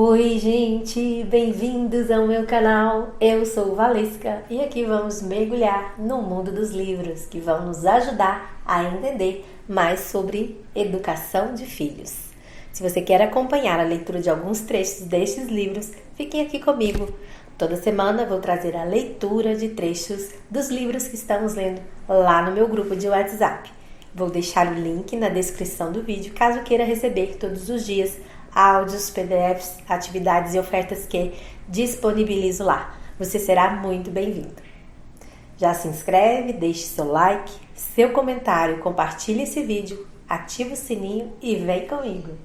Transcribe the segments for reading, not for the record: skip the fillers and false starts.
Oi, gente, bem-vindos ao meu canal. Eu sou Valesca e aqui vamos mergulhar no mundo dos livros que vão nos ajudar a entender mais sobre educação de filhos. Se você quer acompanhar a leitura de alguns trechos destes livros, fiquem aqui comigo. Toda semana vou trazer a leitura de trechos dos livros que estamos lendo lá no meu grupo de WhatsApp. Vou deixar o link na descrição do vídeo caso queira receber todos os dias áudios, PDFs, atividades e ofertas que disponibilizo lá. Você será muito bem-vindo. Já se inscreve, deixe seu like, seu comentário, compartilhe esse vídeo, ativa o sininho e vem comigo.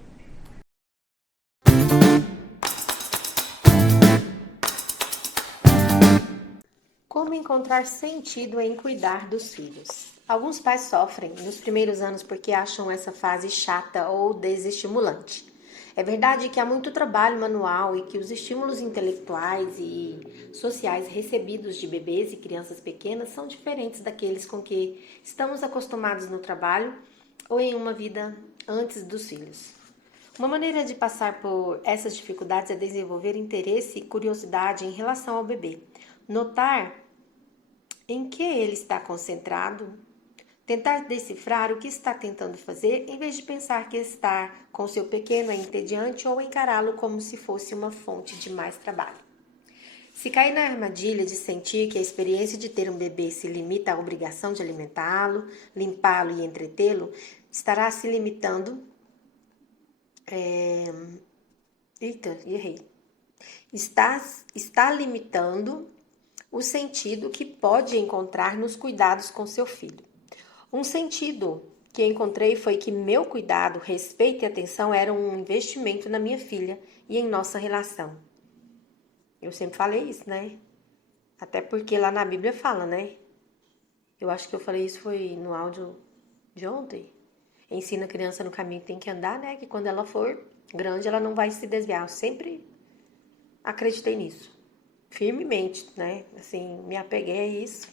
Como encontrar sentido em cuidar dos filhos? Alguns pais sofrem nos primeiros anos porque acham essa fase chata ou desestimulante. É verdade que há muito trabalho manual e que os estímulos intelectuais e sociais recebidos de bebês e crianças pequenas são diferentes daqueles com que estamos acostumados no trabalho ou em uma vida antes dos filhos. Uma maneira de passar por essas dificuldades é desenvolver interesse e curiosidade em relação ao bebê. Notar em que ele está concentrado, tentar decifrar o que está tentando fazer, em vez de pensar que estar com seu pequeno é entediante ou encará-lo como se fosse uma fonte de mais trabalho. Se cair na armadilha de sentir que a experiência de ter um bebê se limita à obrigação de alimentá-lo, limpá-lo e entretê-lo, estará se limitando... Está limitando o sentido que pode encontrar nos cuidados com seu filho. Um sentido que encontrei foi que meu cuidado, respeito e atenção eram um investimento na minha filha e em nossa relação. Eu sempre falei isso, né? Até porque lá na Bíblia fala, né? Eu acho que eu falei isso foi no áudio de ontem. Ensina a criança no caminho que tem que andar, né? Que quando ela for grande, ela não vai se desviar. Eu sempre acreditei nisso. Firmemente, né? Assim, me apeguei a isso.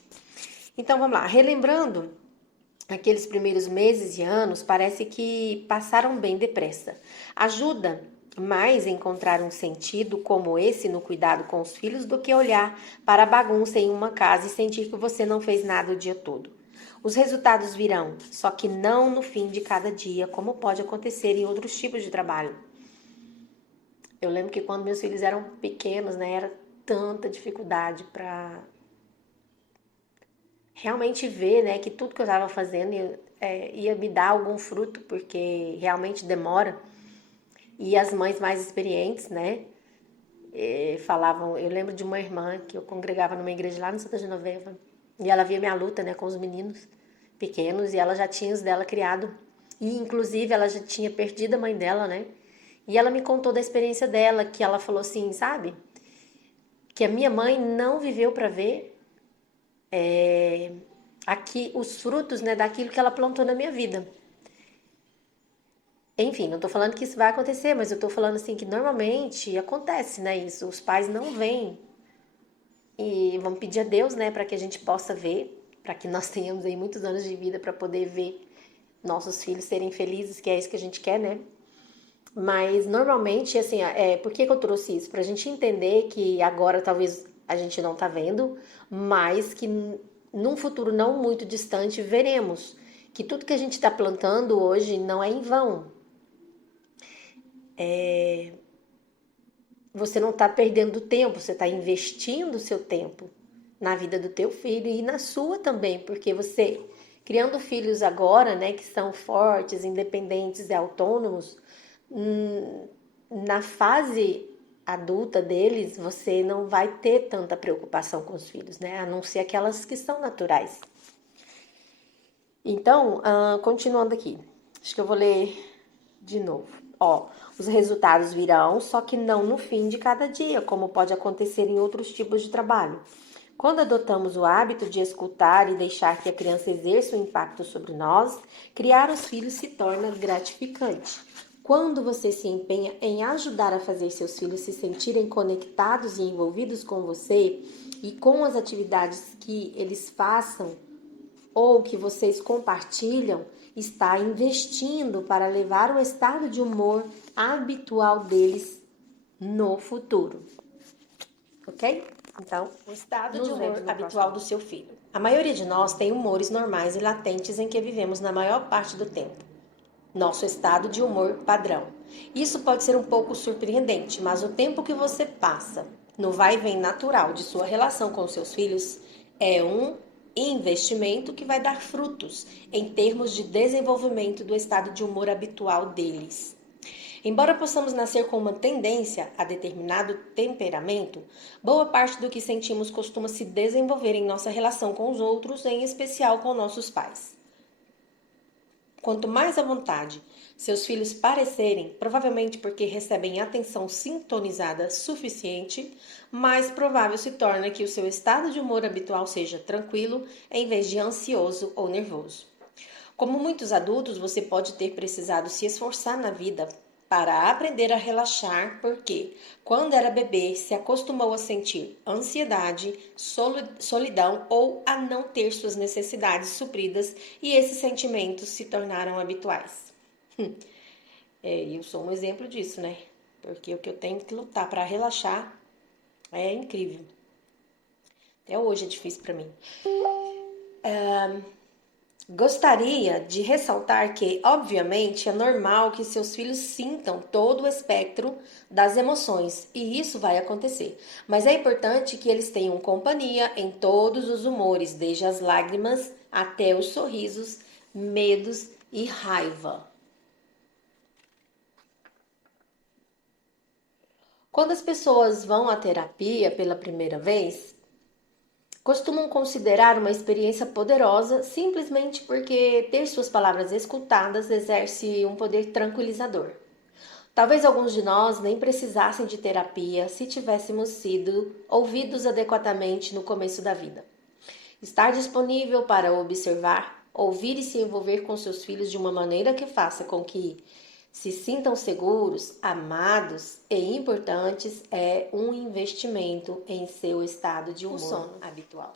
Então, vamos lá. Relembrando aqueles primeiros meses e anos, parece que passaram bem depressa. Ajuda mais a encontrar um sentido como esse no cuidado com os filhos do que olhar para a bagunça em uma casa e sentir que você não fez nada o dia todo. Os resultados virão, só que não no fim de cada dia, como pode acontecer em outros tipos de trabalho. Eu lembro que quando meus filhos eram pequenos, né, era tanta dificuldade para realmente ver, né, que tudo que eu estava fazendo ia me dar algum fruto, porque realmente demora. E as mães mais experientes, né, falavam... Eu lembro de uma irmã que eu congregava numa igreja lá no Santa Genoveva, e ela via minha luta, né, com os meninos pequenos, e ela já tinha os dela criado. E, inclusive, ela já tinha perdido a mãe dela, né, e ela me contou da experiência dela, que ela falou assim, sabe, que a minha mãe não viveu para ver aqui os frutos, né, daquilo que ela plantou na minha vida. Enfim, não tô falando que isso vai acontecer, mas eu tô falando assim que normalmente acontece, né, isso. Os pais não veem e vamos pedir a Deus, né, para que a gente possa ver, para que nós tenhamos aí muitos anos de vida para poder ver nossos filhos serem felizes, que é isso que a gente quer, né? Mas normalmente, assim, por que eu trouxe isso? Pra gente entender que agora talvez a gente não tá vendo, mas que num futuro não muito distante veremos que tudo que a gente está plantando hoje não é em vão. Você não está perdendo tempo, você está investindo o seu tempo na vida do teu filho e na sua também, porque você, criando filhos agora, né, que são fortes, independentes e autônomos, na fase adulta deles, você não vai ter tanta preocupação com os filhos, né, a não ser aquelas que são naturais. Então, continuando aqui, acho que eu vou ler de novo. Os resultados virão, só que não no fim de cada dia, como pode acontecer em outros tipos de trabalho. Quando adotamos o hábito de escutar e deixar que a criança exerça o impacto sobre nós, criar os filhos se torna gratificante. Quando você se empenha em ajudar a fazer seus filhos se sentirem conectados e envolvidos com você e com as atividades que eles façam ou que vocês compartilham, está investindo para levar o estado de humor habitual deles no futuro. Ok? Então, O estado nos de vemos humor no habitual próximo. do seu filho. A maioria de nós tem humores normais e latentes em que vivemos na maior parte do tempo. Nosso estado de humor padrão. Isso pode ser um pouco surpreendente, mas o tempo que você passa no vai e vem natural de sua relação com seus filhos é um investimento que vai dar frutos em termos de desenvolvimento do estado de humor habitual deles. Embora possamos nascer com uma tendência a determinado temperamento, boa parte do que sentimos costuma se desenvolver em nossa relação com os outros, em especial com nossos pais. Quanto mais à vontade seus filhos parecerem, provavelmente porque recebem atenção sintonizada suficiente, mais provável se torna que o seu estado de humor habitual seja tranquilo, em vez de ansioso ou nervoso. Como muitos adultos, você pode ter precisado se esforçar na vida para aprender a relaxar, porque, quando era bebê, se acostumou a sentir ansiedade, solidão ou a não ter suas necessidades supridas e esses sentimentos se tornaram habituais. Eu sou um exemplo disso, né? Porque o que eu tenho que lutar para relaxar é incrível. Até hoje é difícil para mim. Gostaria de ressaltar que, obviamente, é normal que seus filhos sintam todo o espectro das emoções, e isso vai acontecer. Mas é importante que eles tenham companhia em todos os humores, desde as lágrimas até os sorrisos, medos e raiva. Quando as pessoas vão à terapia pela primeira vez, costumam considerar uma experiência poderosa simplesmente porque ter suas palavras escutadas exerce um poder tranquilizador. Talvez alguns de nós nem precisassem de terapia se tivéssemos sido ouvidos adequadamente no começo da vida. Estar disponível para observar, ouvir e se envolver com seus filhos de uma maneira que faça com que se sintam seguros, amados e importantes é um investimento em seu estado de humor habitual.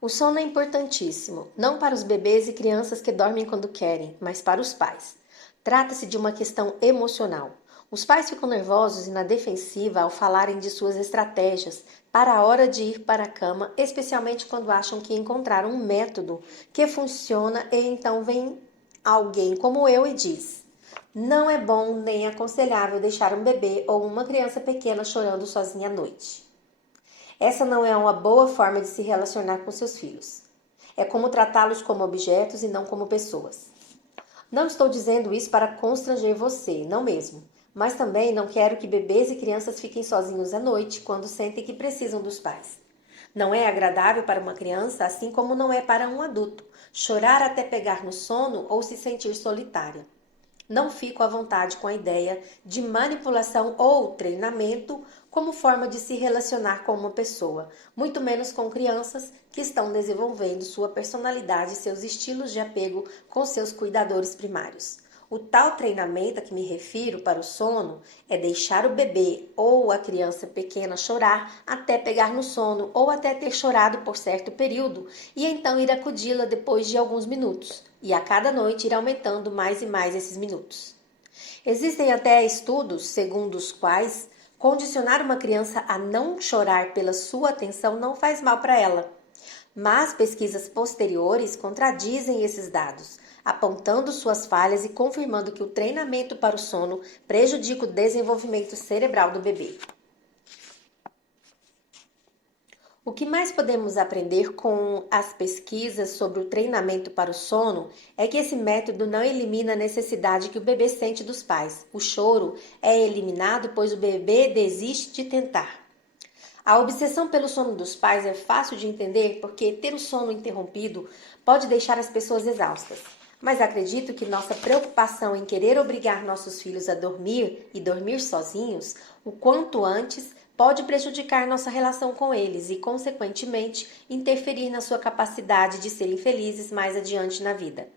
O sono é importantíssimo, não para os bebês e crianças que dormem quando querem, mas para os pais. Trata-se de uma questão emocional. Os pais ficam nervosos e na defensiva ao falarem de suas estratégias para a hora de ir para a cama, especialmente quando acham que encontraram um método que funciona e então vem alguém como eu e diz: não é bom nem aconselhável deixar um bebê ou uma criança pequena chorando sozinha à noite. Essa não é uma boa forma de se relacionar com seus filhos. É como tratá-los como objetos e não como pessoas. Não estou dizendo isso para constranger você, não mesmo. Mas também não quero que bebês e crianças fiquem sozinhos à noite quando sentem que precisam dos pais. Não é agradável para uma criança, assim como não é para um adulto, chorar até pegar no sono ou se sentir solitária. Não fico à vontade com a ideia de manipulação ou treinamento como forma de se relacionar com uma pessoa, muito menos com crianças que estão desenvolvendo sua personalidade e seus estilos de apego com seus cuidadores primários. O tal treinamento a que me refiro para o sono é deixar o bebê ou a criança pequena chorar até pegar no sono ou até ter chorado por certo período e então ir acudi-la depois de alguns minutos e a cada noite ir aumentando mais e mais esses minutos. Existem até estudos segundo os quais condicionar uma criança a não chorar pela sua atenção não faz mal para ela. Mas pesquisas posteriores contradizem esses dados, apontando suas falhas e confirmando que o treinamento para o sono prejudica o desenvolvimento cerebral do bebê. O que mais podemos aprender com as pesquisas sobre o treinamento para o sono é que esse método não elimina a necessidade que o bebê sente dos pais. O choro é eliminado pois o bebê desiste de tentar. A obsessão pelo sono dos pais é fácil de entender porque ter o sono interrompido pode deixar as pessoas exaustas. Mas acredito que nossa preocupação em querer obrigar nossos filhos a dormir e dormir sozinhos o quanto antes pode prejudicar nossa relação com eles e, consequentemente, interferir na sua capacidade de serem felizes mais adiante na vida.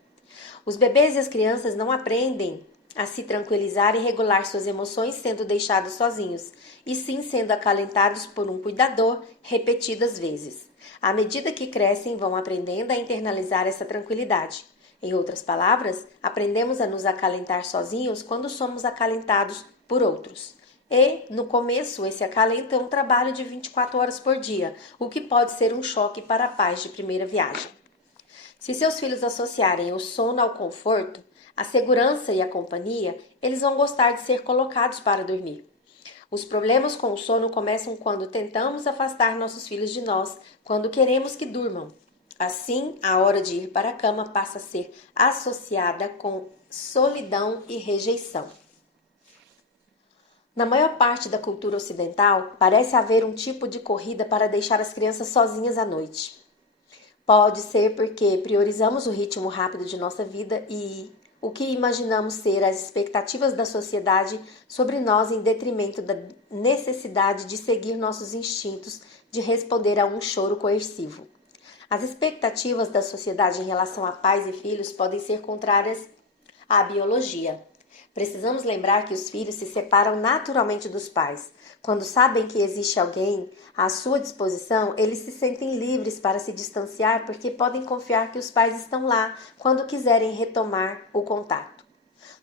Os bebês e as crianças não aprendem a se tranquilizar e regular suas emoções sendo deixados sozinhos, e sim sendo acalentados por um cuidador repetidas vezes. À medida que crescem, vão aprendendo a internalizar essa tranquilidade. Em outras palavras, aprendemos a nos acalentar sozinhos quando somos acalentados por outros. E, no começo, esse acalento é um trabalho de 24 horas por dia, o que pode ser um choque para pais de primeira viagem. Se seus filhos associarem o sono ao conforto, a segurança e a companhia, eles vão gostar de ser colocados para dormir. Os problemas com o sono começam quando tentamos afastar nossos filhos de nós, quando queremos que durmam. Assim, a hora de ir para a cama passa a ser associada com solidão e rejeição. Na maior parte da cultura ocidental, parece haver um tipo de corrida para deixar as crianças sozinhas à noite. Pode ser porque priorizamos o ritmo rápido de nossa vida e o que imaginamos ser as expectativas da sociedade sobre nós em detrimento da necessidade de seguir nossos instintos de responder a um choro coercivo. As expectativas da sociedade em relação a pais e filhos podem ser contrárias à biologia. Precisamos lembrar que os filhos se separam naturalmente dos pais. Quando sabem que existe alguém à sua disposição, eles se sentem livres para se distanciar porque podem confiar que os pais estão lá quando quiserem retomar o contato.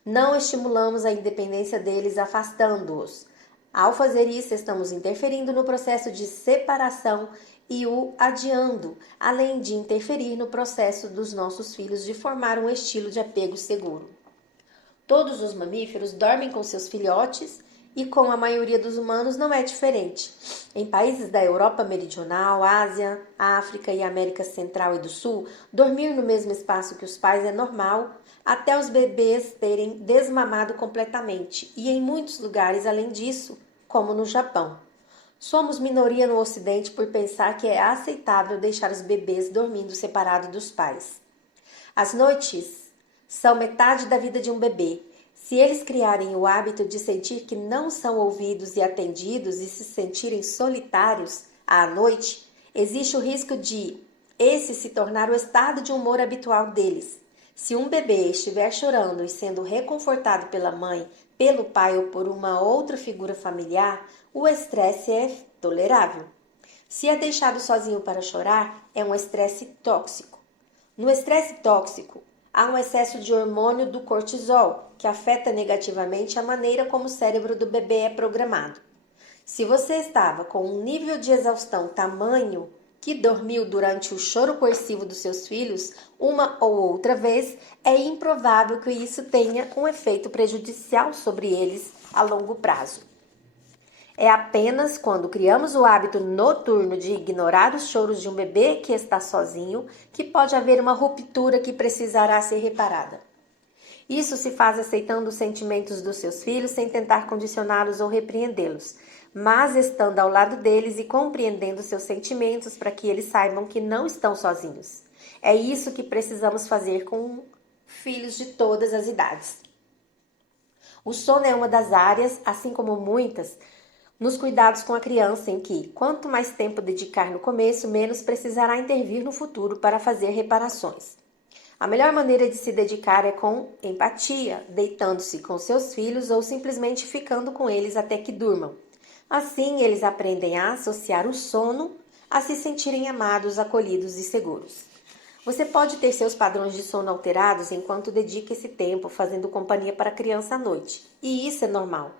Não estimulamos a independência deles afastando-os. Ao fazer isso, estamos interferindo no processo de separação e o adiando, além de interferir no processo dos nossos filhos de formar um estilo de apego seguro. Todos os mamíferos dormem com seus filhotes e com a maioria dos humanos não é diferente. Em países da Europa Meridional, Ásia, África e América Central e do Sul, dormir no mesmo espaço que os pais é normal, até os bebês terem desmamado completamente, e em muitos lugares além disso, como no Japão. Somos minoria no Ocidente por pensar que é aceitável deixar os bebês dormindo separados dos pais. As noites são metade da vida de um bebê. Se eles criarem o hábito de sentir que não são ouvidos e atendidos e se sentirem solitários à noite, existe o risco de esse se tornar o estado de humor habitual deles. Se um bebê estiver chorando e sendo reconfortado pela mãe, pelo pai ou por uma outra figura familiar, o estresse é tolerável. Se é deixado sozinho para chorar, é um estresse tóxico. No estresse tóxico, há um excesso de hormônio do cortisol, que afeta negativamente a maneira como o cérebro do bebê é programado. Se você estava com um nível de exaustão tamanho que dormiu durante o choro coercivo dos seus filhos uma ou outra vez, é improvável que isso tenha um efeito prejudicial sobre eles a longo prazo. É apenas quando criamos o hábito noturno de ignorar os choros de um bebê que está sozinho que pode haver uma ruptura que precisará ser reparada. Isso se faz aceitando os sentimentos dos seus filhos sem tentar condicioná-los ou repreendê-los, mas estando ao lado deles e compreendendo seus sentimentos para que eles saibam que não estão sozinhos. É isso que precisamos fazer com filhos de todas as idades. O sono é uma das áreas, assim como muitas, nos cuidados com a criança em que, quanto mais tempo dedicar no começo, menos precisará intervir no futuro para fazer reparações. A melhor maneira de se dedicar é com empatia, deitando-se com seus filhos ou simplesmente ficando com eles até que durmam. Assim, eles aprendem a associar o sono a se sentirem amados, acolhidos e seguros. Você pode ter seus padrões de sono alterados enquanto dedica esse tempo fazendo companhia para a criança à noite, e isso é normal.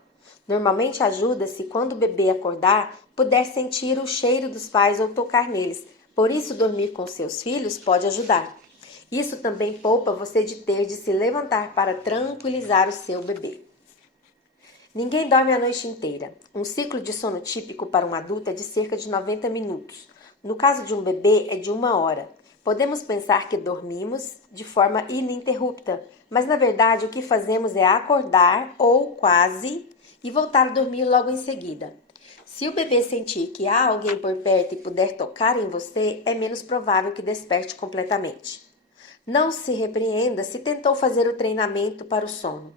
Normalmente ajuda-se quando o bebê acordar, puder sentir o cheiro dos pais ou tocar neles. Por isso, dormir com seus filhos pode ajudar. Isso também poupa você de ter de se levantar para tranquilizar o seu bebê. Ninguém dorme a noite inteira. Um ciclo de sono típico para um adulto é de cerca de 90 minutos. No caso de um bebê, é de 1 hora. Podemos pensar que dormimos de forma ininterrupta, mas na verdade o que fazemos é acordar, ou quase, e voltar a dormir logo em seguida. Se o bebê sentir que há alguém por perto e puder tocar em você, é menos provável que desperte completamente. Não se repreenda se tentou fazer o treinamento para o sono.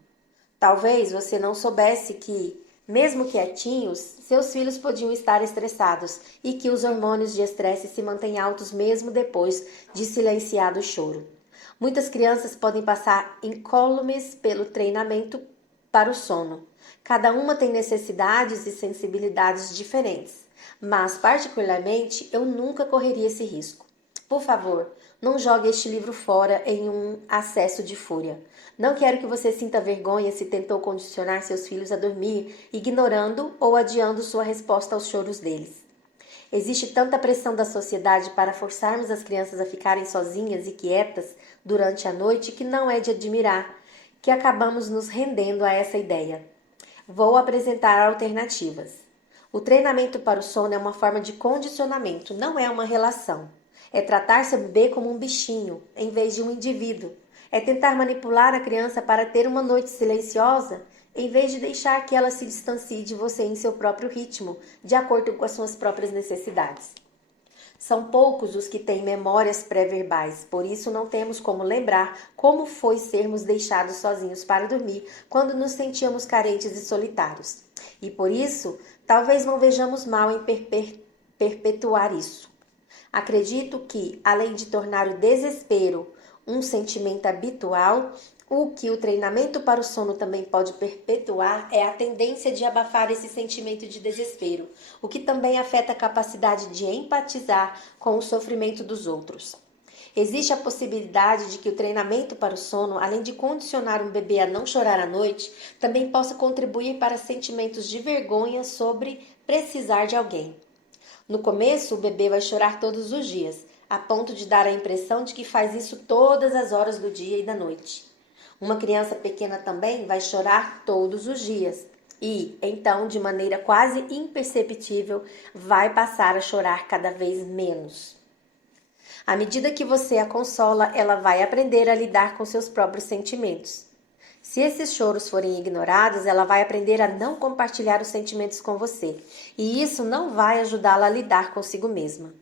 Talvez você não soubesse que, mesmo quietinhos, seus filhos podiam estar estressados e que os hormônios de estresse se mantêm altos mesmo depois de silenciado o choro. Muitas crianças podem passar incólumes pelo treinamento para o sono. Cada uma tem necessidades e sensibilidades diferentes, mas particularmente eu nunca correria esse risco. Por favor, não jogue este livro fora em um acesso de fúria. Não quero que você sinta vergonha se tentou condicionar seus filhos a dormir, ignorando ou adiando sua resposta aos choros deles. Existe tanta pressão da sociedade para forçarmos as crianças a ficarem sozinhas e quietas durante a noite que não é de admirar que acabamos nos rendendo a essa ideia. Vou apresentar alternativas. O treinamento para o sono é uma forma de condicionamento, não é uma relação. É tratar seu bebê como um bichinho, em vez de um indivíduo. É tentar manipular a criança para ter uma noite silenciosa, em vez de deixar que ela se distancie de você em seu próprio ritmo, de acordo com as suas próprias necessidades. São poucos os que têm memórias pré-verbais, por isso não temos como lembrar como foi sermos deixados sozinhos para dormir quando nos sentíamos carentes e solitários. E por isso, talvez não vejamos mal em perpetuar isso. Acredito que, além de tornar o desespero um sentimento habitual, o que o treinamento para o sono também pode perpetuar é a tendência de abafar esse sentimento de desespero, o que também afeta a capacidade de empatizar com o sofrimento dos outros. Existe a possibilidade de que o treinamento para o sono, além de condicionar um bebê a não chorar à noite, também possa contribuir para sentimentos de vergonha sobre precisar de alguém. No começo, o bebê vai chorar todos os dias, a ponto de dar a impressão de que faz isso todas as horas do dia e da noite. Uma criança pequena também vai chorar todos os dias e, então, de maneira quase imperceptível, vai passar a chorar cada vez menos. À medida que você a consola, ela vai aprender a lidar com seus próprios sentimentos. Se esses choros forem ignorados, ela vai aprender a não compartilhar os sentimentos com você, e isso não vai ajudá-la a lidar consigo mesma.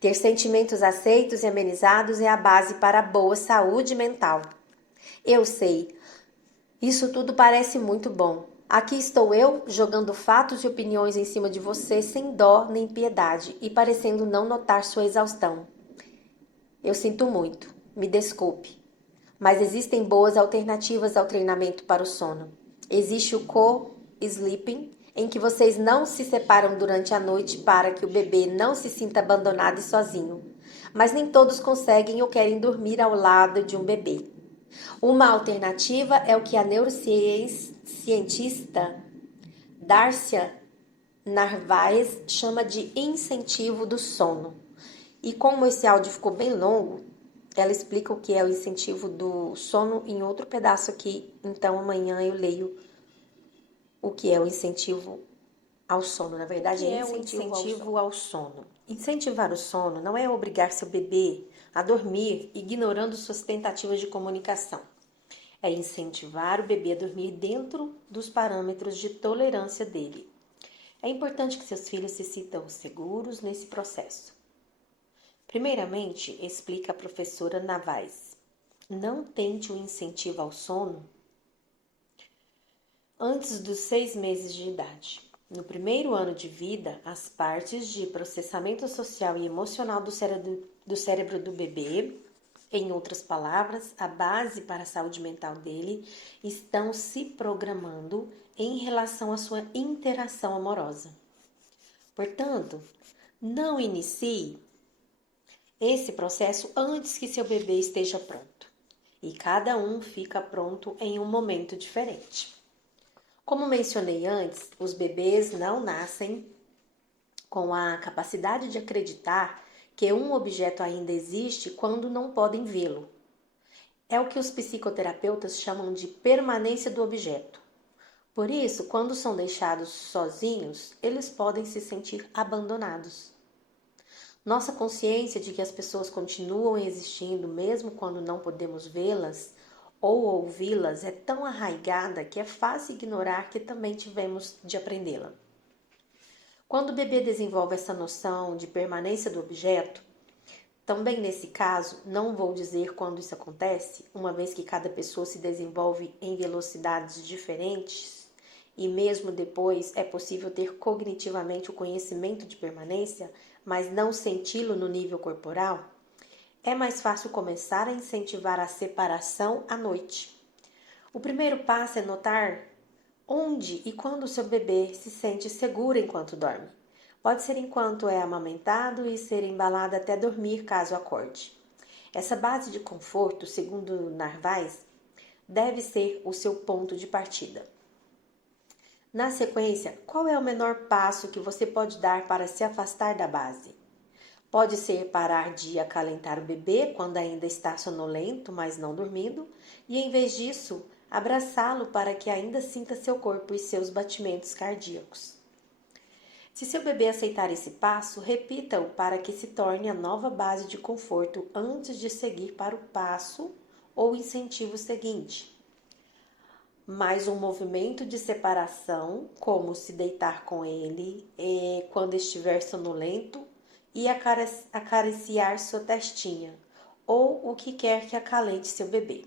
Ter sentimentos aceitos e amenizados é a base para a boa saúde mental. Eu sei, isso tudo parece muito bom. Aqui estou eu, jogando fatos e opiniões em cima de você sem dó nem piedade e parecendo não notar sua exaustão. Eu sinto muito, me desculpe. Mas existem boas alternativas ao treinamento para o sono. Existe o co-sleeping, em que vocês não se separam durante a noite para que o bebê não se sinta abandonado e sozinho. Mas nem todos conseguem ou querem dormir ao lado de um bebê. Uma alternativa é o que a neurocientista Darcia Narvaez chama de incentivo do sono. E como esse áudio ficou bem longo, ela explica o que é o incentivo do sono em outro pedaço aqui. Então amanhã eu leio o que é o incentivo ao sono. Na verdade, é incentivo ao sono. Incentivar o sono não é obrigar seu bebê a dormir ignorando suas tentativas de comunicação. É incentivar o bebê a dormir dentro dos parâmetros de tolerância dele. É importante que seus filhos se sintam seguros nesse processo. Primeiramente, explica a professora Navais, não tente o incentivo ao sono antes dos 6 meses de idade. No primeiro ano de vida, as partes de processamento social e emocional do cérebro do bebê, em outras palavras, a base para a saúde mental dele, estão se programando em relação à sua interação amorosa. Portanto, não inicie esse processo antes que seu bebê esteja pronto. E cada um fica pronto em um momento diferente. Como mencionei antes, os bebês não nascem com a capacidade de acreditar que um objeto ainda existe quando não podem vê-lo. É o que os psicoterapeutas chamam de permanência do objeto. Por isso, quando são deixados sozinhos, eles podem se sentir abandonados. Nossa consciência de que as pessoas continuam existindo mesmo quando não podemos vê-las ou ouvi-las é tão arraigada que é fácil ignorar que também tivemos de aprendê-la. Quando o bebê desenvolve essa noção de permanência do objeto, também nesse caso, não vou dizer quando isso acontece, uma vez que cada pessoa se desenvolve em velocidades diferentes e mesmo depois é possível ter cognitivamente o conhecimento de permanência, mas não senti-lo no nível corporal, é mais fácil começar a incentivar a separação à noite. O primeiro passo é notar onde e quando o seu bebê se sente seguro enquanto dorme. Pode ser enquanto é amamentado e ser embalado até dormir, caso acorde. Essa base de conforto, segundo Narvaez, deve ser o seu ponto de partida. Na sequência, qual é o menor passo que você pode dar para se afastar da base? Pode ser parar de acalentar o bebê quando ainda está sonolento, mas não dormindo, e em vez disso, abraçá-lo para que ainda sinta seu corpo e seus batimentos cardíacos. Se seu bebê aceitar esse passo, repita-o para que se torne a nova base de conforto antes de seguir para o passo ou incentivo seguinte. Mais um movimento de separação, como se deitar com ele quando estiver sonolento e acariciar sua testinha, ou o que quer que acalente seu bebê.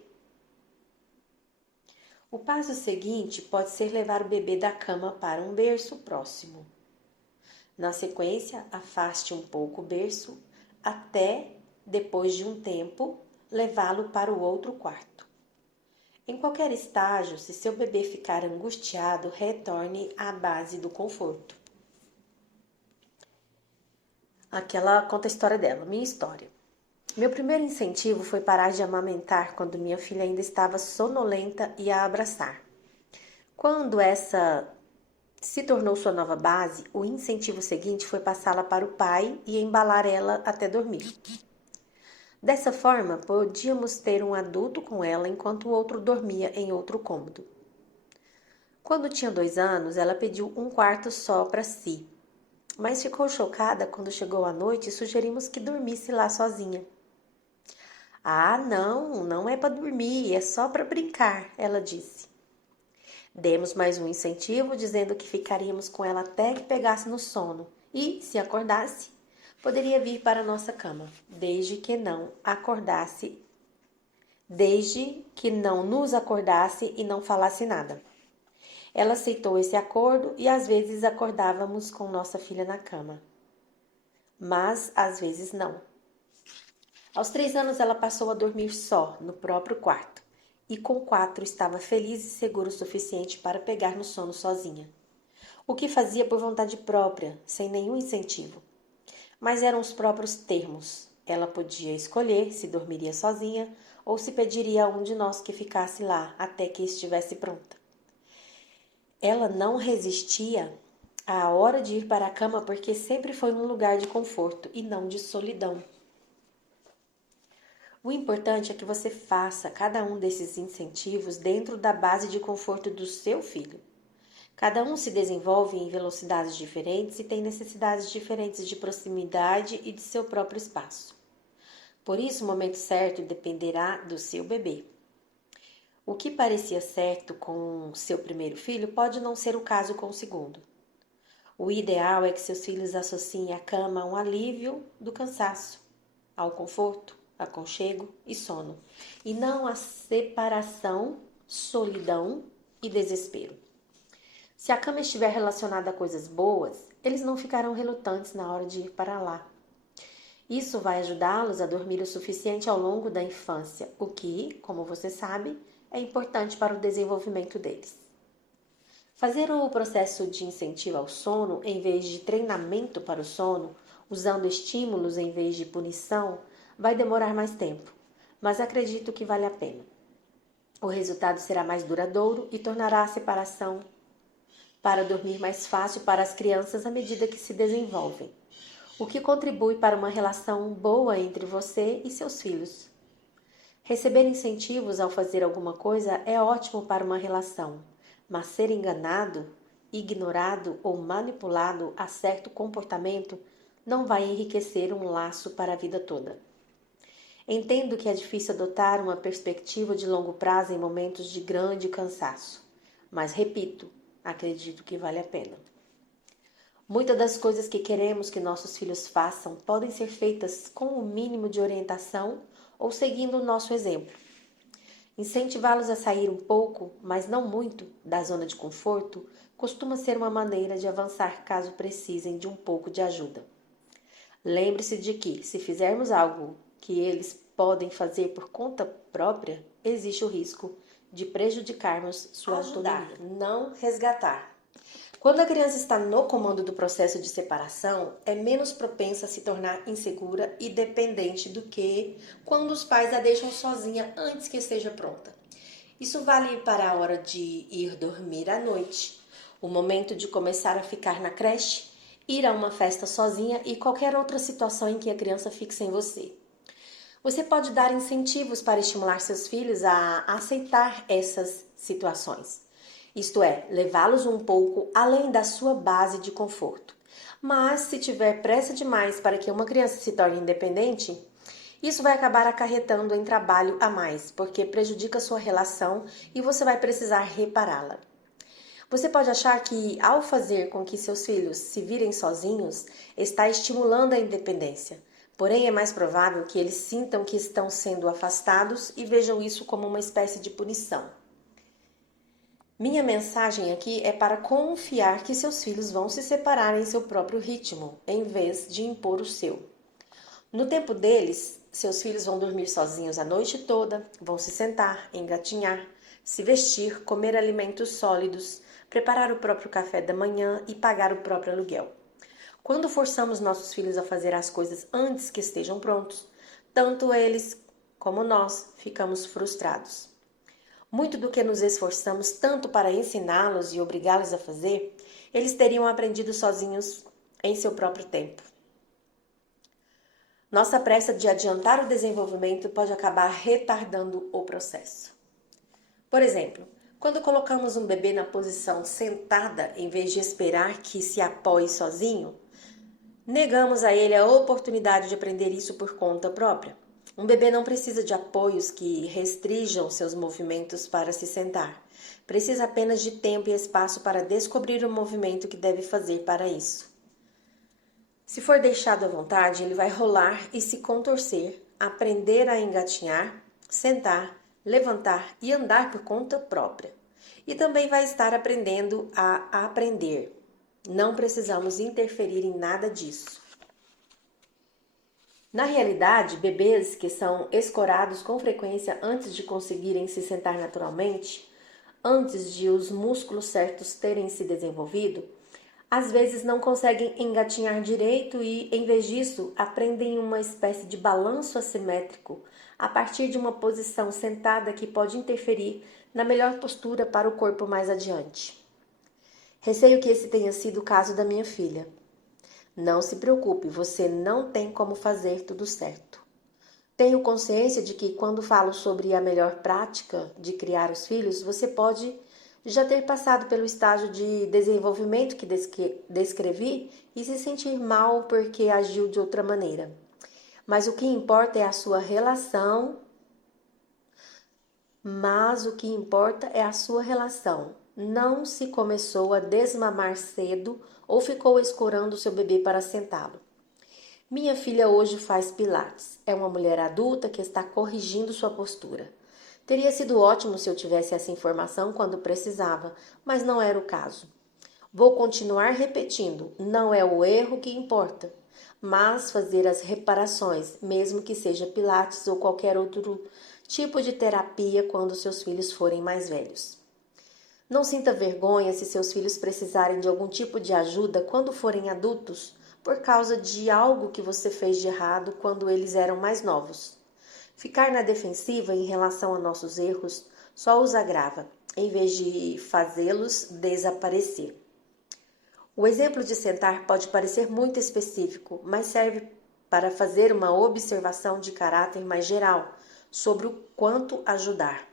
O passo seguinte pode ser levar o bebê da cama para um berço próximo. Na sequência, afaste um pouco o berço até, depois de um tempo, levá-lo para o outro quarto. Em qualquer estágio, se seu bebê ficar angustiado, retorne à base do conforto. Ela conta a história dela, minha história. Meu primeiro incentivo foi parar de amamentar quando minha filha ainda estava sonolenta e a abraçar. Quando essa se tornou sua nova base, o incentivo seguinte foi passá-la para o pai e embalar ela até dormir. Dessa forma, podíamos ter um adulto com ela enquanto o outro dormia em outro cômodo. Quando tinha 2 anos, ela pediu um quarto só para si, mas ficou chocada quando chegou a noite e sugerimos que dormisse lá sozinha. Ah, não é para dormir, é só para brincar, ela disse. Demos mais um incentivo, dizendo que ficaríamos com ela até que pegasse no sono e, se acordasse, poderia vir para a nossa cama, desde que não nos acordasse e não falasse nada. Ela aceitou esse acordo e às vezes acordávamos com nossa filha na cama. Mas às vezes não. Aos 3 anos ela passou a dormir só, no próprio quarto. E com 4 estava feliz e segura o suficiente para pegar no sono sozinha. O que fazia por vontade própria, sem nenhum incentivo. Mas eram os próprios termos. Ela podia escolher se dormiria sozinha ou se pediria a um de nós que ficasse lá até que estivesse pronta. Ela não resistia à hora de ir para a cama porque sempre foi um lugar de conforto e não de solidão. O importante é que você faça cada um desses incentivos dentro da base de conforto do seu filho. Cada um se desenvolve em velocidades diferentes e tem necessidades diferentes de proximidade e de seu próprio espaço. Por isso, o momento certo dependerá do seu bebê. O que parecia certo com seu primeiro filho pode não ser o caso com o segundo. O ideal é que seus filhos associem a cama a um alívio do cansaço, ao conforto, aconchego e sono, e não a separação, solidão e desespero. Se a cama estiver relacionada a coisas boas, eles não ficarão relutantes na hora de ir para lá. Isso vai ajudá-los a dormir o suficiente ao longo da infância, o que, como você sabe, é importante para o desenvolvimento deles. Fazer o processo de incentivo ao sono em vez de treinamento para o sono, usando estímulos em vez de punição, vai demorar mais tempo, mas acredito que vale a pena. O resultado será mais duradouro e tornará a separação para dormir mais fácil para as crianças à medida que se desenvolvem, o que contribui para uma relação boa entre você e seus filhos. Receber incentivos ao fazer alguma coisa é ótimo para uma relação, mas ser enganado, ignorado ou manipulado a certo comportamento não vai enriquecer um laço para a vida toda. Entendo que é difícil adotar uma perspectiva de longo prazo em momentos de grande cansaço, mas repito, acredito que vale a pena. Muitas das coisas que queremos que nossos filhos façam podem ser feitas com o mínimo de orientação ou seguindo o nosso exemplo. Incentivá-los a sair um pouco, mas não muito, da zona de conforto costuma ser uma maneira de avançar caso precisem de um pouco de ajuda. Lembre-se de que, se fizermos algo que eles podem fazer por conta própria, existe o risco de prejudicarmos sua autonomia. Não resgatar. Quando a criança está no comando do processo de separação, é menos propensa a se tornar insegura e dependente do que quando os pais a deixam sozinha antes que esteja pronta. Isso vale para a hora de ir dormir à noite, o momento de começar a ficar na creche, ir a uma festa sozinha e qualquer outra situação em que a criança fique sem você. Você pode dar incentivos para estimular seus filhos a aceitar essas situações. Isto é, levá-los um pouco além da sua base de conforto. Mas se tiver pressa demais para que uma criança se torne independente, isso vai acabar acarretando em trabalho a mais, porque prejudica sua relação e você vai precisar repará-la. Você pode achar que, ao fazer com que seus filhos se virem sozinhos, está estimulando a independência. Porém, é mais provável que eles sintam que estão sendo afastados e vejam isso como uma espécie de punição. Minha mensagem aqui é para confiar que seus filhos vão se separar em seu próprio ritmo, em vez de impor o seu. No tempo deles, seus filhos vão dormir sozinhos a noite toda, vão se sentar, engatinhar, se vestir, comer alimentos sólidos, preparar o próprio café da manhã e pagar o próprio aluguel. Quando forçamos nossos filhos a fazer as coisas antes que estejam prontos, tanto eles como nós ficamos frustrados. Muito do que nos esforçamos tanto para ensiná-los e obrigá-los a fazer, eles teriam aprendido sozinhos em seu próprio tempo. Nossa pressa de adiantar o desenvolvimento pode acabar retardando o processo. Por exemplo, quando colocamos um bebê na posição sentada em vez de esperar que se apoie sozinho, negamos a ele a oportunidade de aprender isso por conta própria. Um bebê não precisa de apoios que restringam seus movimentos para se sentar. Precisa apenas de tempo e espaço para descobrir o movimento que deve fazer para isso. Se for deixado à vontade, ele vai rolar e se contorcer, aprender a engatinhar, sentar, levantar e andar por conta própria. E também vai estar aprendendo a aprender. Não precisamos interferir em nada disso. Na realidade, bebês que são escorados com frequência antes de conseguirem se sentar naturalmente, antes de os músculos certos terem se desenvolvido, às vezes não conseguem engatinhar direito e, em vez disso, aprendem uma espécie de balanço assimétrico a partir de uma posição sentada que pode interferir na melhor postura para o corpo mais adiante. Receio que esse tenha sido o caso da minha filha. Não se preocupe, você não tem como fazer tudo certo. Tenho consciência de que quando falo sobre a melhor prática de criar os filhos, você pode já ter passado pelo estágio de desenvolvimento que descrevi e se sentir mal porque agiu de outra maneira. Mas o que importa é a sua relação. Não se começou a desmamar cedo ou ficou escorando seu bebê para sentá-lo. Minha filha hoje faz pilates. É uma mulher adulta que está corrigindo sua postura. Teria sido ótimo se eu tivesse essa informação quando precisava, mas não era o caso. Vou continuar repetindo, não é o erro que importa, mas fazer as reparações, mesmo que seja pilates ou qualquer outro tipo de terapia quando seus filhos forem mais velhos. Não sinta vergonha se seus filhos precisarem de algum tipo de ajuda quando forem adultos, por causa de algo que você fez de errado quando eles eram mais novos. Ficar na defensiva em relação a nossos erros só os agrava, em vez de fazê-los desaparecer. O exemplo de sentar pode parecer muito específico, mas serve para fazer uma observação de caráter mais geral sobre o quanto ajudar.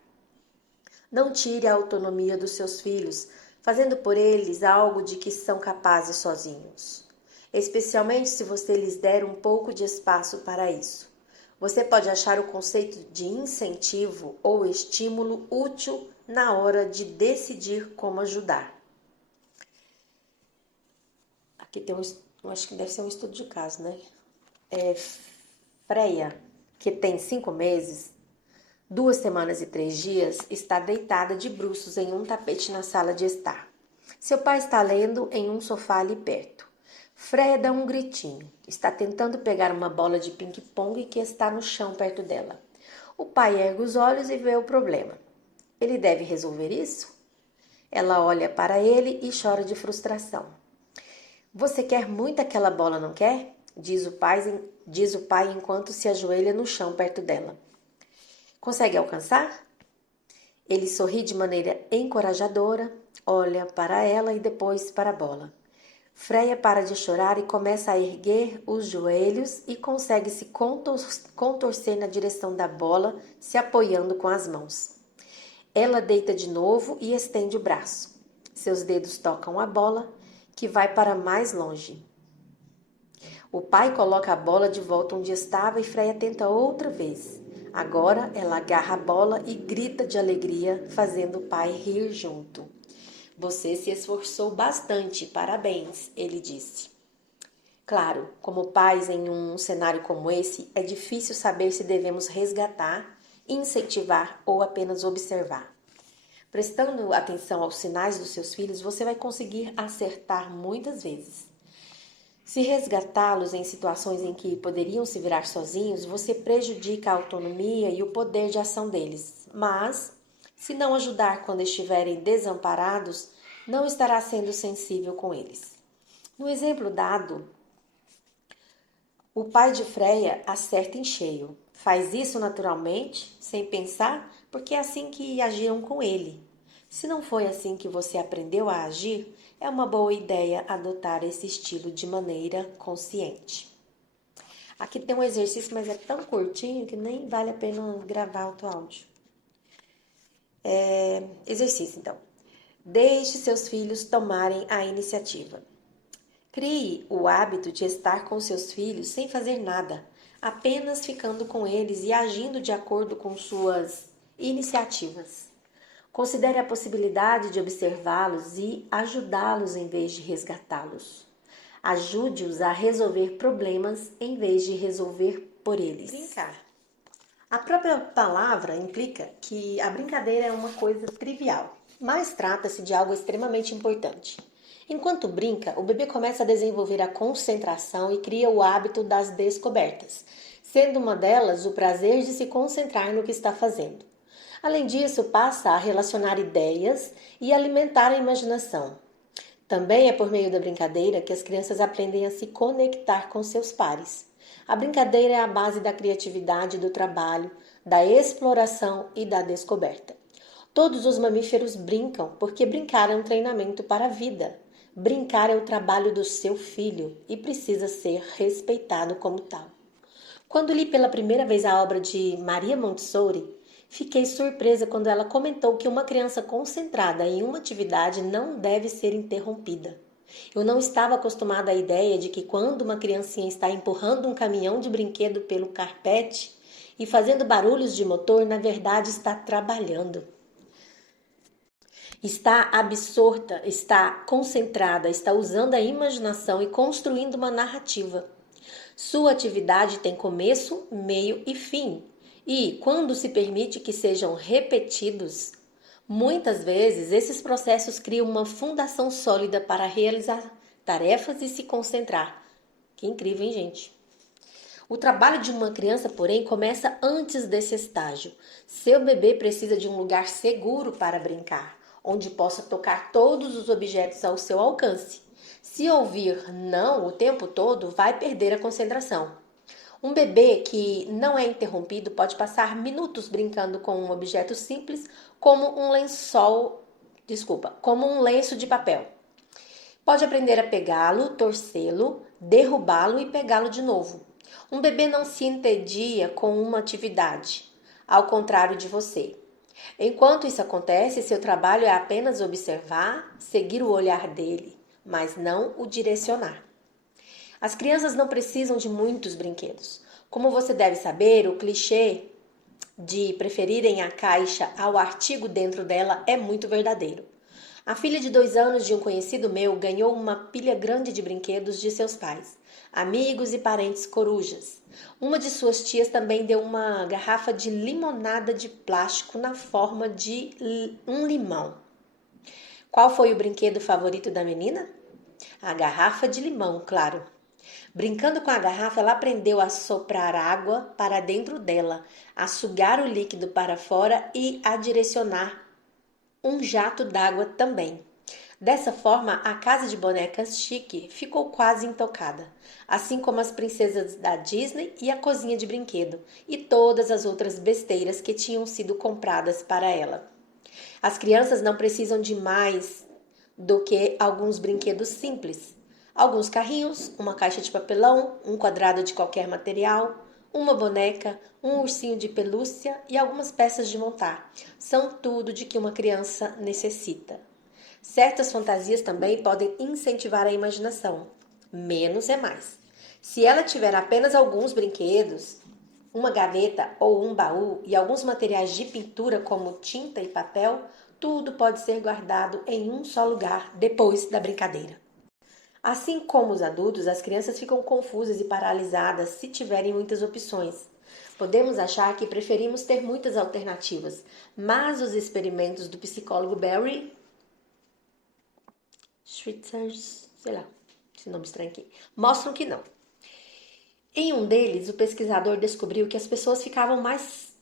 Não tire a autonomia dos seus filhos, fazendo por eles algo de que são capazes sozinhos, especialmente se você lhes der um pouco de espaço para isso. Você pode achar o conceito de incentivo ou estímulo útil na hora de decidir como ajudar. Aqui tem acho que deve ser um estudo de caso, né? Freya, que tem 5 meses, 2 semanas e 3 dias, está deitada de bruços em um tapete na sala de estar. Seu pai está lendo em um sofá ali perto. Freya dá um gritinho. Está tentando pegar uma bola de ping-pong que está no chão perto dela. O pai ergue os olhos e vê o problema. Ele deve resolver isso? Ela olha para ele e chora de frustração. Você quer muito aquela bola, não quer? Diz o pai enquanto se ajoelha no chão perto dela. Consegue alcançar? Ele sorri de maneira encorajadora, olha para ela e depois para a bola. Freia para de chorar e começa a erguer os joelhos e consegue se contorcer na direção da bola, se apoiando com as mãos. Ela deita de novo e estende o braço. Seus dedos tocam a bola, que vai para mais longe. O pai coloca a bola de volta onde estava e Freia tenta outra vez. Agora ela agarra a bola e grita de alegria, fazendo o pai rir junto. Você se esforçou bastante, parabéns, ele disse. Claro, como pais em um cenário como esse, é difícil saber se devemos resgatar, incentivar ou apenas observar. Prestando atenção aos sinais dos seus filhos, você vai conseguir acertar muitas vezes. Se resgatá-los em situações em que poderiam se virar sozinhos, você prejudica a autonomia e o poder de ação deles. Mas, se não ajudar quando estiverem desamparados, não estará sendo sensível com eles. No exemplo dado, o pai de Freia acerta em cheio. Faz isso naturalmente, sem pensar, porque é assim que agiam com ele. Se não foi assim que você aprendeu a agir, é uma boa ideia adotar esse estilo de maneira consciente. Aqui tem um exercício, mas é tão curtinho que nem vale a pena gravar autoáudio. Exercício, então. Deixe seus filhos tomarem a iniciativa. Crie o hábito de estar com seus filhos sem fazer nada, apenas ficando com eles e agindo de acordo com suas iniciativas. Considere a possibilidade de observá-los e ajudá-los em vez de resgatá-los. Ajude-os a resolver problemas em vez de resolver por eles. Brincar. A própria palavra implica que a brincadeira é uma coisa trivial, mas trata-se de algo extremamente importante. Enquanto brinca, o bebê começa a desenvolver a concentração e cria o hábito das descobertas, sendo uma delas o prazer de se concentrar no que está fazendo. Além disso, passa a relacionar ideias e alimentar a imaginação. Também é por meio da brincadeira que as crianças aprendem a se conectar com seus pares. A brincadeira é a base da criatividade, do trabalho, da exploração e da descoberta. Todos os mamíferos brincam porque brincar é um treinamento para a vida. Brincar é o trabalho do seu filho e precisa ser respeitado como tal. Quando li pela primeira vez a obra de Maria Montessori, fiquei surpresa quando ela comentou que uma criança concentrada em uma atividade não deve ser interrompida. Eu não estava acostumada à ideia de que quando uma criancinha está empurrando um caminhão de brinquedo pelo carpete e fazendo barulhos de motor, na verdade está trabalhando. Está absorta, está concentrada, está usando a imaginação e construindo uma narrativa. Sua atividade tem começo, meio e fim. E, quando se permite que sejam repetidos, muitas vezes esses processos criam uma fundação sólida para realizar tarefas e se concentrar. Que incrível, hein, gente? O trabalho de uma criança, porém, começa antes desse estágio. Seu bebê precisa de um lugar seguro para brincar, onde possa tocar todos os objetos ao seu alcance. Se ouvir não o tempo todo, vai perder a concentração. Um bebê que não é interrompido pode passar minutos brincando com um objeto simples, como um lenço de papel. Pode aprender a pegá-lo, torcê-lo, derrubá-lo e pegá-lo de novo. Um bebê não se entedia com uma atividade, ao contrário de você. Enquanto isso acontece, seu trabalho é apenas observar, seguir o olhar dele, mas não o direcionar. As crianças não precisam de muitos brinquedos. Como você deve saber, o clichê de preferirem a caixa ao artigo dentro dela é muito verdadeiro. A filha de 2 anos de um conhecido meu ganhou uma pilha grande de brinquedos de seus pais, amigos e parentes corujas. Uma de suas tias também deu uma garrafa de limonada de plástico na forma de um limão. Qual foi o brinquedo favorito da menina? A garrafa de limão, claro. Brincando com a garrafa, ela aprendeu a soprar água para dentro dela, a sugar o líquido para fora e a direcionar um jato d'água também. Dessa forma, a casa de bonecas chique ficou quase intocada, assim como as princesas da Disney e a cozinha de brinquedo, e todas as outras besteiras que tinham sido compradas para ela. As crianças não precisam de mais do que alguns brinquedos simples. Alguns carrinhos, uma caixa de papelão, um quadrado de qualquer material, uma boneca, um ursinho de pelúcia e algumas peças de montar. São tudo de que uma criança necessita. Certas fantasias também podem incentivar a imaginação. Menos é mais. Se ela tiver apenas alguns brinquedos, uma gaveta ou um baú e alguns materiais de pintura como tinta e papel, tudo pode ser guardado em um só lugar depois da brincadeira. Assim como os adultos, as crianças ficam confusas e paralisadas se tiverem muitas opções. Podemos achar que preferimos ter muitas alternativas, mas os experimentos do psicólogo Barry Schweitzer, sei lá, esse nome estranho aqui, mostram que não. Em um deles, o pesquisador descobriu que as pessoas ficavam mais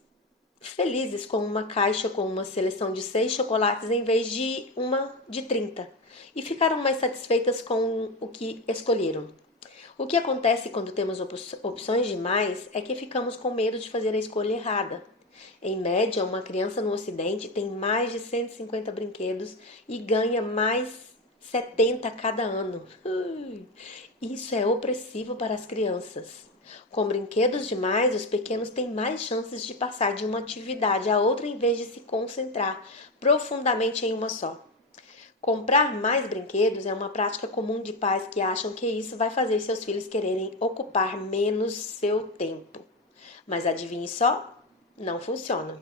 felizes com uma caixa com uma seleção de 6 chocolates em vez de uma de 30 e ficaram mais satisfeitas com o que escolheram. O que acontece quando temos opções demais é que ficamos com medo de fazer a escolha errada. Em média, uma criança no Ocidente tem mais de 150 brinquedos e ganha mais 70 a cada ano. Isso é opressivo para as crianças. Com brinquedos demais, os pequenos têm mais chances de passar de uma atividade a outra em vez de se concentrar profundamente em uma só. Comprar mais brinquedos é uma prática comum de pais que acham que isso vai fazer seus filhos quererem ocupar menos seu tempo. Mas adivinhe só? Não funciona.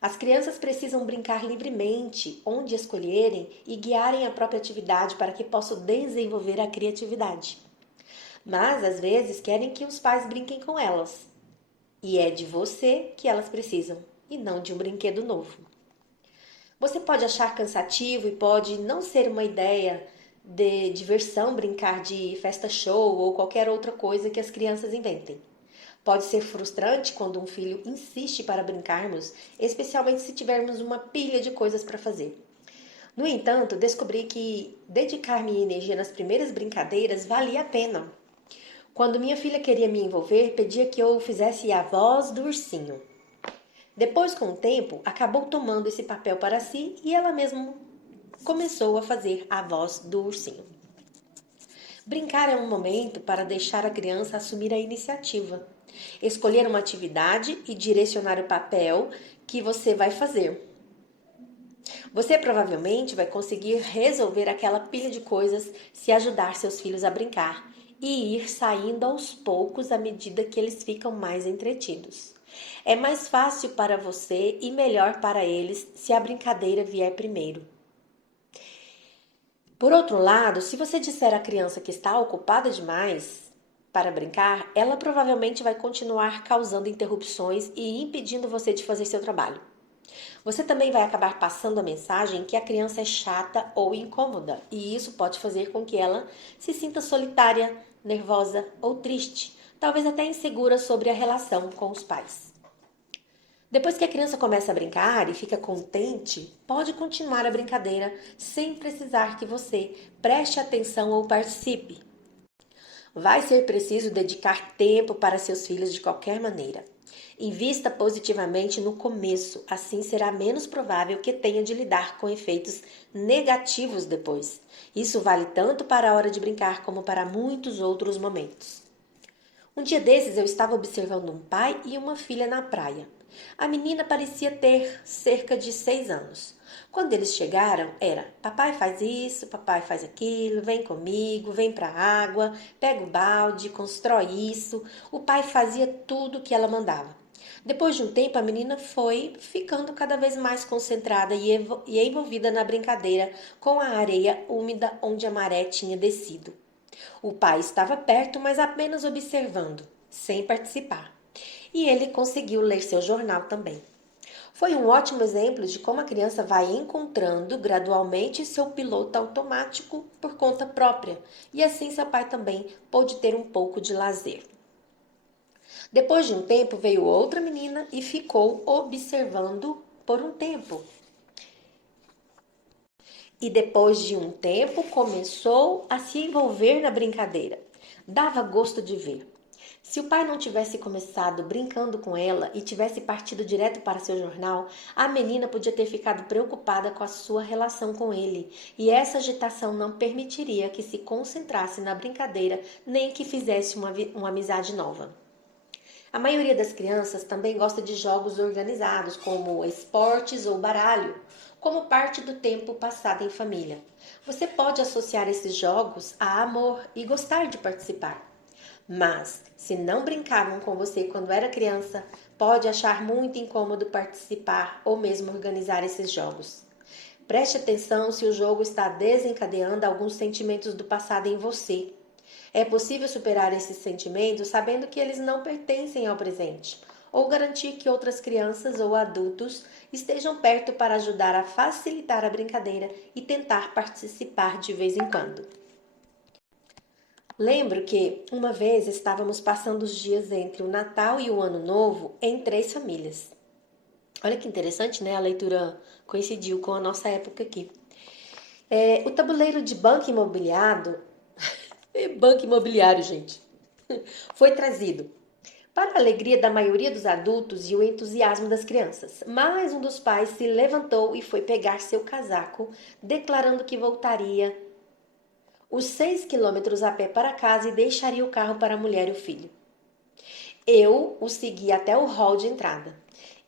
As crianças precisam brincar livremente, onde escolherem e guiarem a própria atividade para que possam desenvolver a criatividade. Mas às vezes querem que os pais brinquem com elas. E é de você que elas precisam, e não de um brinquedo novo. Você pode achar cansativo e pode não ser uma ideia de diversão brincar de festa show ou qualquer outra coisa que as crianças inventem. Pode ser frustrante quando um filho insiste para brincarmos, especialmente se tivermos uma pilha de coisas para fazer. No entanto, descobri que dedicar minha energia nas primeiras brincadeiras valia a pena. Quando minha filha queria me envolver, pedia que eu fizesse a voz do ursinho. Depois, com o tempo, acabou tomando esse papel para si e ela mesma começou a fazer a voz do ursinho. Brincar é um momento para deixar a criança assumir a iniciativa, escolher uma atividade e direcionar o papel que você vai fazer. Você provavelmente vai conseguir resolver aquela pilha de coisas se ajudar seus filhos a brincar e ir saindo aos poucos à medida que eles ficam mais entretidos. É mais fácil para você e melhor para eles se a brincadeira vier primeiro. Por outro lado, se você disser à criança que está ocupada demais para brincar, ela provavelmente vai continuar causando interrupções e impedindo você de fazer seu trabalho. Você também vai acabar passando a mensagem que a criança é chata ou incômoda, e isso pode fazer com que ela se sinta solitária, nervosa ou triste, talvez até insegura sobre a relação com os pais. Depois que a criança começa a brincar e fica contente, pode continuar a brincadeira sem precisar que você preste atenção ou participe. Vai ser preciso dedicar tempo para seus filhos de qualquer maneira. Invista positivamente no começo, assim será menos provável que tenha de lidar com efeitos negativos depois. Isso vale tanto para a hora de brincar como para muitos outros momentos. Um dia desses eu estava observando um pai e uma filha na praia. A menina parecia ter cerca de 6 anos. Quando eles chegaram, era: papai faz isso, papai faz aquilo, vem comigo, vem pra água, pega o balde, constrói isso. O pai fazia tudo o que ela mandava. Depois de um tempo, a menina foi ficando cada vez mais concentrada e envolvida na brincadeira com a areia úmida onde a maré tinha descido. O pai estava perto, mas apenas observando, sem participar. E ele conseguiu ler seu jornal também. Foi um ótimo exemplo de como a criança vai encontrando gradualmente seu piloto automático por conta própria, e assim seu pai também pôde ter um pouco de lazer. Depois de um tempo veio outra menina e ficou observando por um tempo. e depois de um tempo começou a se envolver na brincadeira. Dava gosto de ver. Se o pai não tivesse começado brincando com ela e tivesse partido direto para seu jornal, a menina podia ter ficado preocupada com a sua relação com ele, e essa agitação não permitiria que se concentrasse na brincadeira nem que fizesse uma amizade nova. A maioria das crianças também gosta de jogos organizados, como esportes ou baralho, como parte do tempo passado em família. Você pode associar esses jogos a amor e gostar de participar. Mas, se não brincavam com você quando era criança, pode achar muito incômodo participar ou mesmo organizar esses jogos. Preste atenção se o jogo está desencadeando alguns sentimentos do passado em você. É possível superar esses sentimentos sabendo que eles não pertencem ao presente, ou garantir que outras crianças ou adultos estejam perto para ajudar a facilitar a brincadeira e tentar participar de vez em quando. Lembro que uma vez estávamos passando os dias entre o Natal e o Ano Novo em 3 famílias. Olha que interessante, né? A leitura coincidiu com a nossa época aqui. O tabuleiro de banco imobiliário, gente, foi trazido para a alegria da maioria dos adultos e o entusiasmo das crianças. Mas um dos pais se levantou e foi pegar seu casaco, declarando que voltaria os 6 quilômetros a pé para casa e deixaria o carro para a mulher e o filho. Eu o segui até o hall de entrada.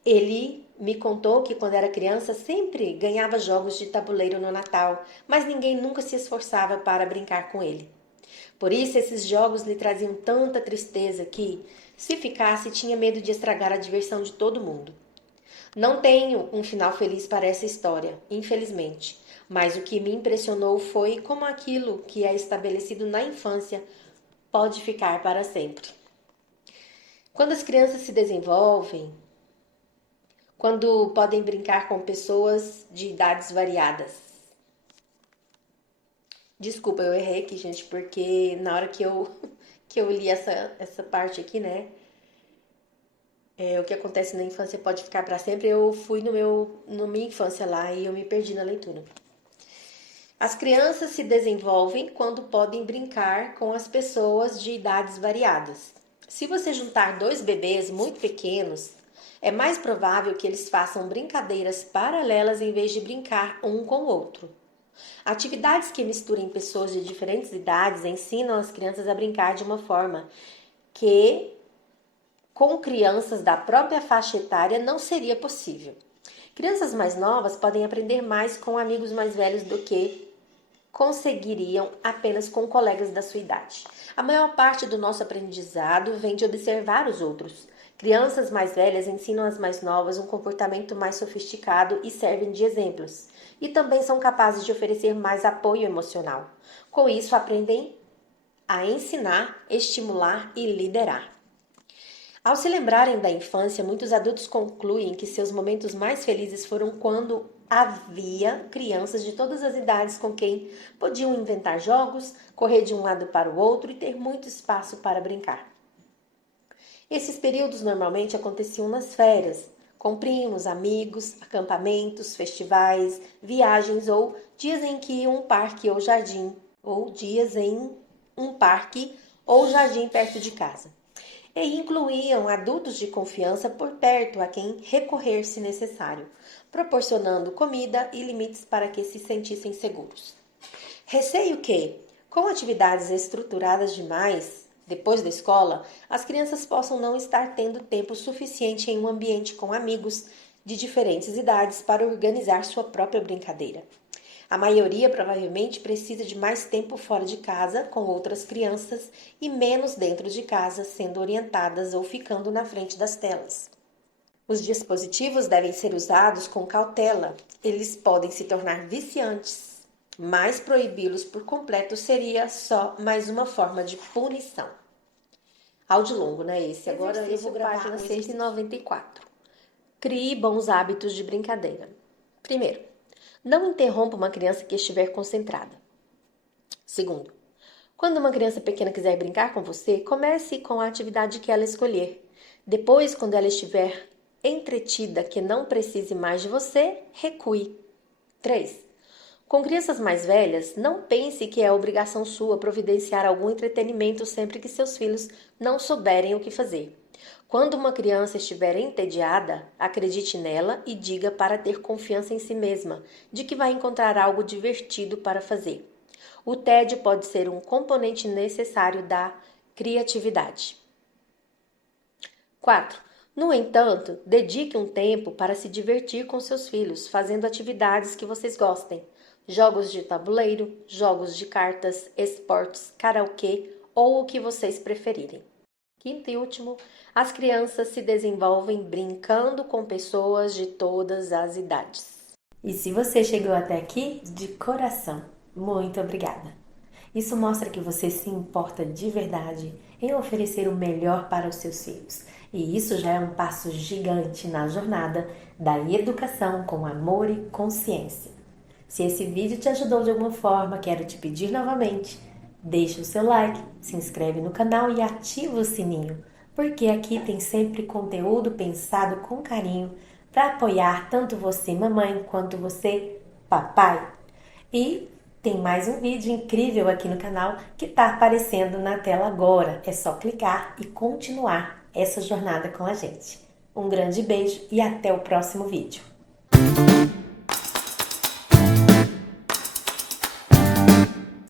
Ele me contou que quando era criança sempre ganhava jogos de tabuleiro no Natal, mas ninguém nunca se esforçava para brincar com ele. Por isso esses jogos lhe traziam tanta tristeza que, se ficasse, tinha medo de estragar a diversão de todo mundo. Não tenho um final feliz para essa história, infelizmente, mas o que me impressionou foi como aquilo que é estabelecido na infância pode ficar para sempre. Quando as crianças se desenvolvem, quando podem brincar com pessoas de idades variadas. Desculpa, eu errei aqui, gente, porque na hora que eu li essa parte aqui, né? O que acontece na infância pode ficar para sempre. Eu fui no minha infância lá e eu me perdi na leitura. As crianças se desenvolvem quando podem brincar com as pessoas de idades variadas. Se você juntar 2 bebês muito pequenos, é mais provável que eles façam brincadeiras paralelas em vez de brincar um com o outro. Atividades que misturem pessoas de diferentes idades ensinam as crianças a brincar de uma forma que com crianças da própria faixa etária não seria possível. Crianças mais novas podem aprender mais com amigos mais velhos do que conseguiriam apenas com colegas da sua idade. A maior parte do nosso aprendizado vem de observar os outros. Crianças mais velhas ensinam as mais novas um comportamento mais sofisticado e servem de exemplos. E também são capazes de oferecer mais apoio emocional. Com isso, aprendem a ensinar, estimular e liderar. Ao se lembrarem da infância, muitos adultos concluem que seus momentos mais felizes foram quando havia crianças de todas as idades com quem podiam inventar jogos, correr de um lado para o outro e ter muito espaço para brincar. Esses períodos normalmente aconteciam nas férias, com primos, amigos, acampamentos, festivais, viagens ou dias em que um parque ou jardim, ou dias em um parque ou jardim perto de casa. E incluíam adultos de confiança por perto a quem recorrer se necessário, proporcionando comida e limites para que se sentissem seguros. Receio que, com atividades estruturadas demais, depois da escola, as crianças possam não estar tendo tempo suficiente em um ambiente com amigos de diferentes idades para organizar sua própria brincadeira. A maioria provavelmente precisa de mais tempo fora de casa com outras crianças e menos dentro de casa, sendo orientadas ou ficando na frente das telas. Os dispositivos devem ser usados com cautela. Eles podem se tornar viciantes, mas proibi-los por completo seria só mais uma forma de punição. Áudio longo, né, esse? Agora eu vou gravar página 194. Crie bons hábitos de brincadeira. Primeiro, não interrompa uma criança que estiver concentrada. Segundo, quando uma criança pequena quiser brincar com você, comece com a atividade que ela escolher. Depois, quando ela estiver entretida que não precise mais de você, recue. 3. Com crianças mais velhas, não pense que é obrigação sua providenciar algum entretenimento sempre que seus filhos não souberem o que fazer. Quando uma criança estiver entediada, acredite nela e diga para ter confiança em si mesma, de que vai encontrar algo divertido para fazer. O tédio pode ser um componente necessário da criatividade. 4. No entanto, dedique um tempo para se divertir com seus filhos, fazendo atividades que vocês gostem. Jogos de tabuleiro, jogos de cartas, esportes, karaokê ou o que vocês preferirem. Quinto e último, as crianças se desenvolvem brincando com pessoas de todas as idades. E se você chegou até aqui, de coração, muito obrigada. Isso mostra que você se importa de verdade em oferecer o melhor para os seus filhos. E isso já é um passo gigante na jornada da educação com amor e consciência. Se esse vídeo te ajudou de alguma forma, quero te pedir novamente, deixa o seu like, se inscreve no canal e ativa o sininho, porque aqui tem sempre conteúdo pensado com carinho para apoiar tanto você, mamãe, quanto você, papai. E tem mais um vídeo incrível aqui no canal que está aparecendo na tela agora. É só clicar e continuar essa jornada com a gente. Um grande beijo e até o próximo vídeo.